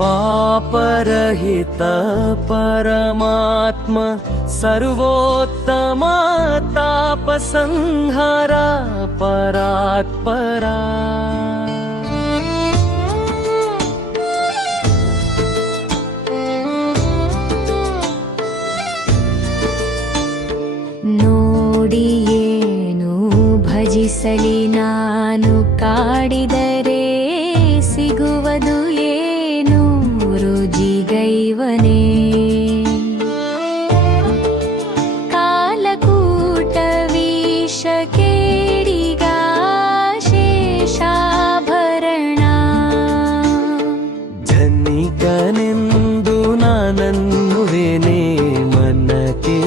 पापरहित परमात्म सर्वोत्तमा परात्परा नोडि भजसलि न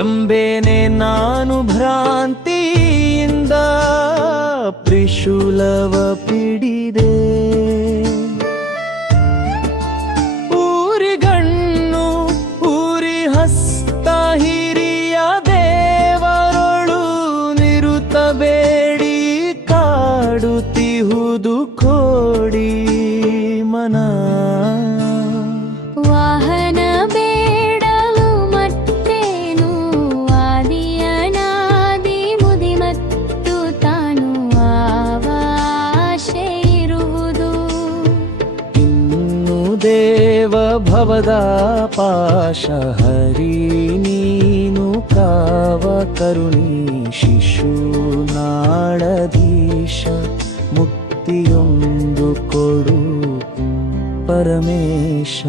ಎಂಬೇನೆ ನಾನು ಭ್ರಾಂತಿಯಿಂದ ತ್ರಿಶೂಲವ ಪಿಡಿದೆ ಊರಿಗಣ್ಣು ಊರಿ ಹಸ್ತ ಹಿರಿಯ ದೇವರೊಳು ನಿರುತಬೇಡಿ ಕಾಡುತ್ತಿಹುದು ಕೋಡಿ ಮನ ದೇವ ಪಾಶ ಹರಿ ನೀನು ಕಾವ ಕರುಣಿ ಶಿಶು ನಾಳಧೀಶ ಮುಕ್ತಿಯೊಂದು ಕೊಡು ಪರಮೇಶ